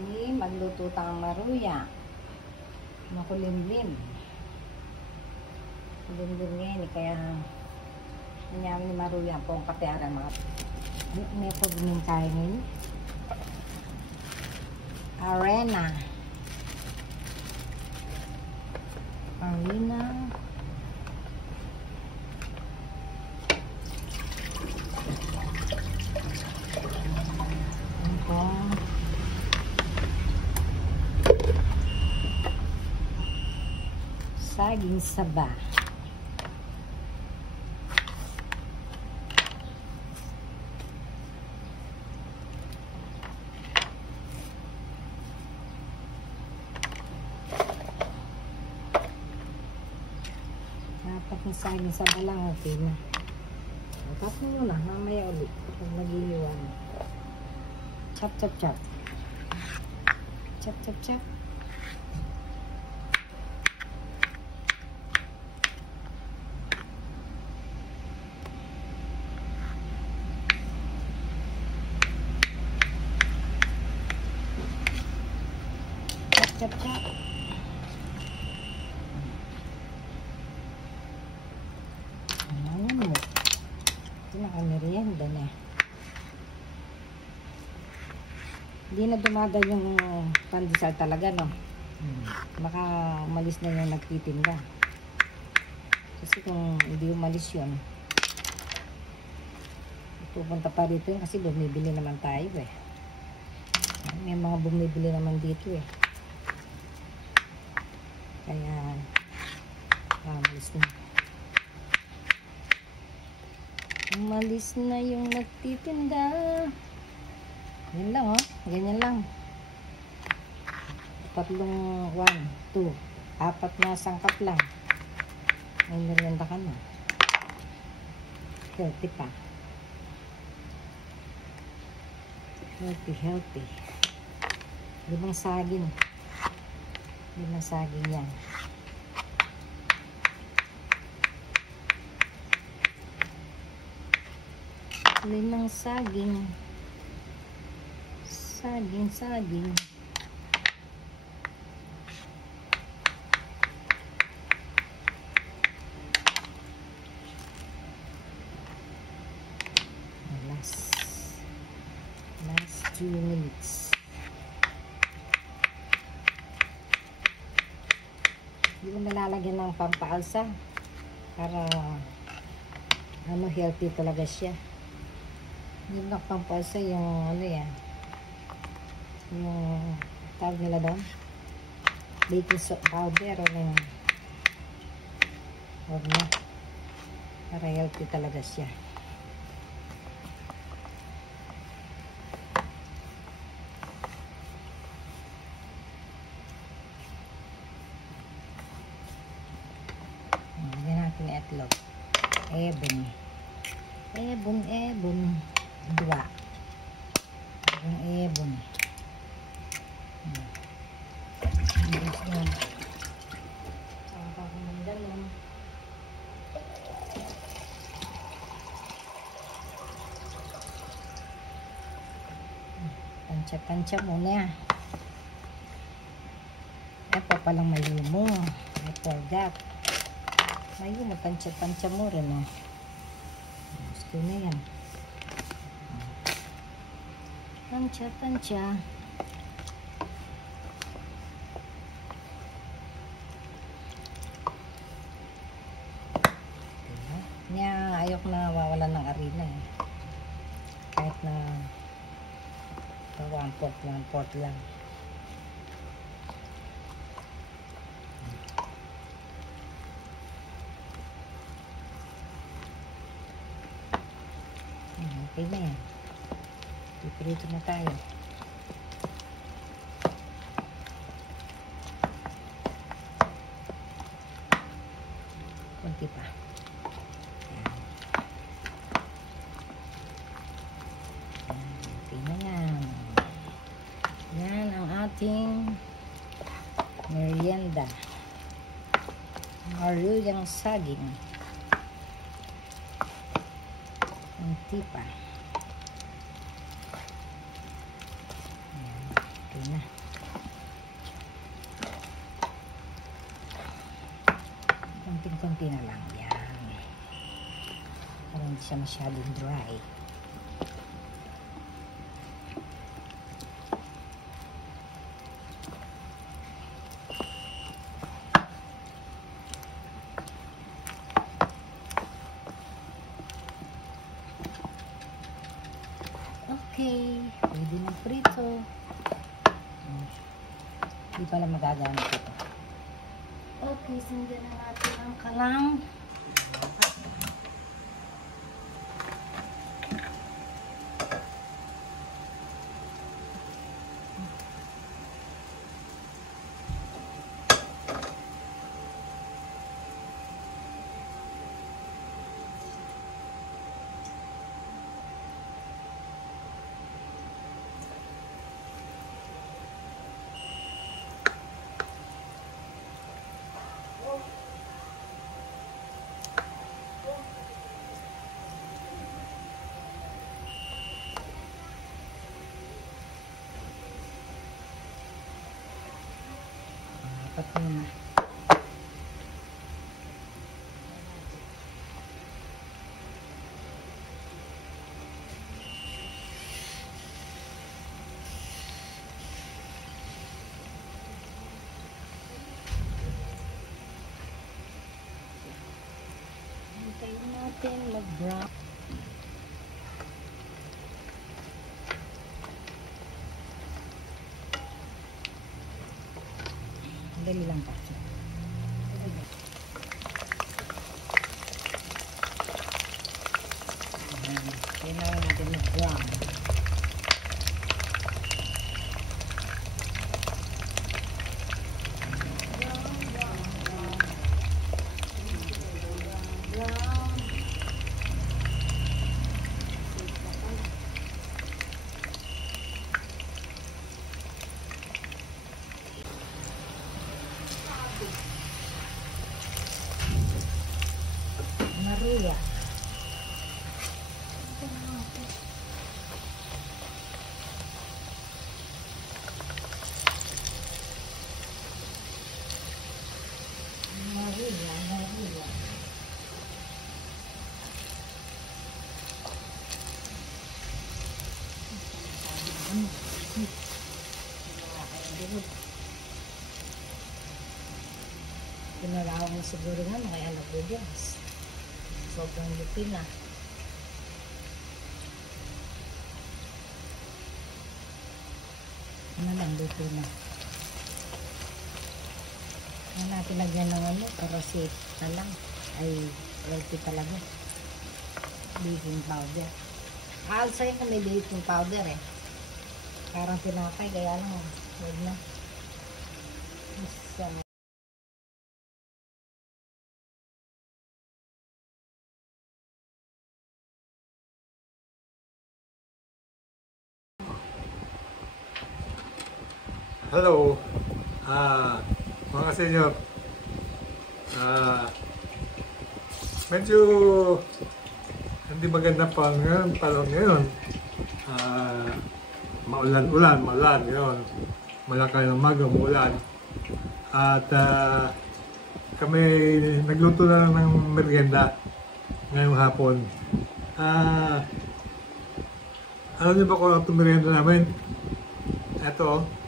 Ini magluto tang maruya. Makulimlim. Kulimlim ngayon kaya nangyari ni maruya po ang kateara mga. May pagming kain ngayon. Arena. Saging saba. Dapat ng saging saba lang okay na. Tapos mo muna, mamaya ulit pag nag-iiwan. Chop chop chop. Chop chop chop. Chop chop. Ano mo? Ito nakamerienda na. Hindi na dumadal yung pandesal talaga, no? Baka umalis na yung nagtitinda. Kasi kung hindi umalis yun, pupunta pa dito yun kasi bumibili naman tayo eh. May mga bumibili naman dito eh. Kaya umalis na. Umalis na yung nagtitinda. Yan lang oh. Ganyan lang. Tatlong 1, 2, 4 na sangkap lang. May merienda ka na. Healthy pa. Healthy. 5 saging. 5 saging yan. Limang saging. Saging. Last 2 minutes. Hindi mo nalalagyan ng pampaalsa para healthy talaga siya. Hindi na pampalsa yung yan, yung tawag nila doon, baking powder o yung huwag na, para healthy talaga siya. Lagyan natin yung itlog. Ebon 2 yung ebon. Tansya muna. Ito palang mayumo. I forgot. Mayumo, tansya mo rin oh. Gusto na yan. Tansya. Niya, ayok na mawalan ng arena eh. Kahit na 1/4 lang. Okay na yan. Piprito na tayo. Kunti pa. Okay na yan. Yan ang ating merienda. Maruyang saging. Kunti pa. Okay na. konti na lang. Yan. Para hindi siya masyadong dry. Okay, pwede na prito. Hindi pala magagamit ito. Okay, sundan na natin ang kalang. Apat na. Hintayin natin mag-brown. Dali lang pa. Kailangan natin mag-brown. Maria. Maria. Pinalawan mo siguro nga mga anak ko dyan. Sobrang lupin na. Ano lang, lupin na. Ano natin lagyan ng ano, pero safe na lang. Ay, healthy talaga. Baking powder. Sa'yo kung may baking powder eh. Parang tinapay, kaya lang, huwag na. So, hello, mga senyor. Medyo hindi maganda pa ngayon, ngayon. Maulan ngayon. Malaki ng umaga, umulan. At kami nagluto na lang ng merienda ngayong hapon. Alam niyo ba kung ano itong merienda namin? Ito.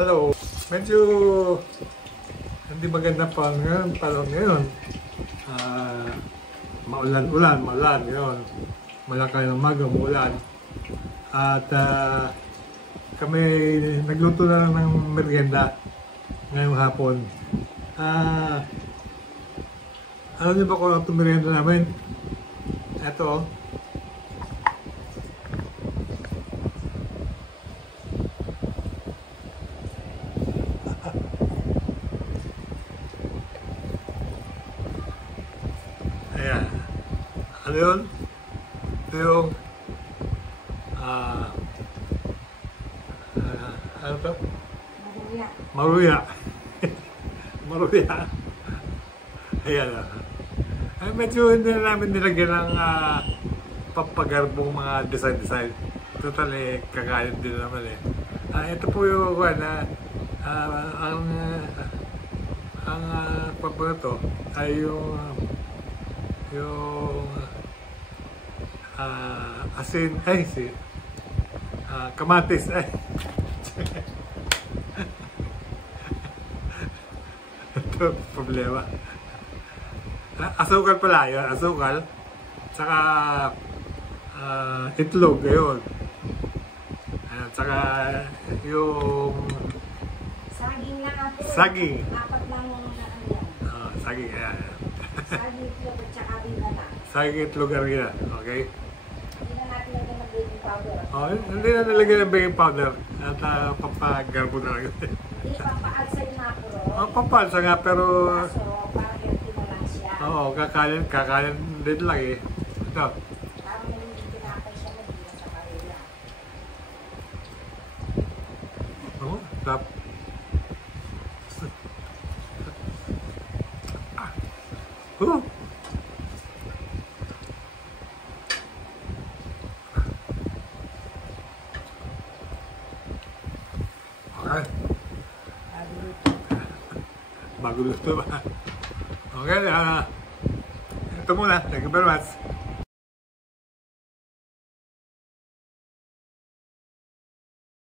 Hello. Medyo hindi maganda pa ngayon. Maulan ngayon. Malaki ng umaga, umulan. At kami nagluto na lang ng merienda ngayong hapon. Alam niyo ba kung ano itong merienda namin? Ito. Ayan. Ano yun? Ito yung ano to? Maruya. Maruya. Ayan. Ay, medyo hindi na namin nilagyan ng pampagarbong mga design. Total eh, kakain din naman eh. Ito po yung ang pampato ay yung asin, ay kamatis, ay. Ito problema. Asukal pala yun, asukal. Saka itlog, ayun. Saka yung Saging na nga po. saging. Apat lang yung ano yan. Saging, ayan. Saging itlog at saka binala. Saging itlog arena, okay? Hindi na natin lagyan ng baking powder. Hindi na nilagyan ng baking powder. At pampagarbo na lang. Hindi pampaalsa yung napuro. Pampalsa nga, pero Kaso, parang healthy na lang siya. kakanin din lang eh. Ito. Parang hindi tinapay siya na dito sa karela. Tap. Oh. Okay. Bago luto ba? Okay, ito muna. Thank you very much.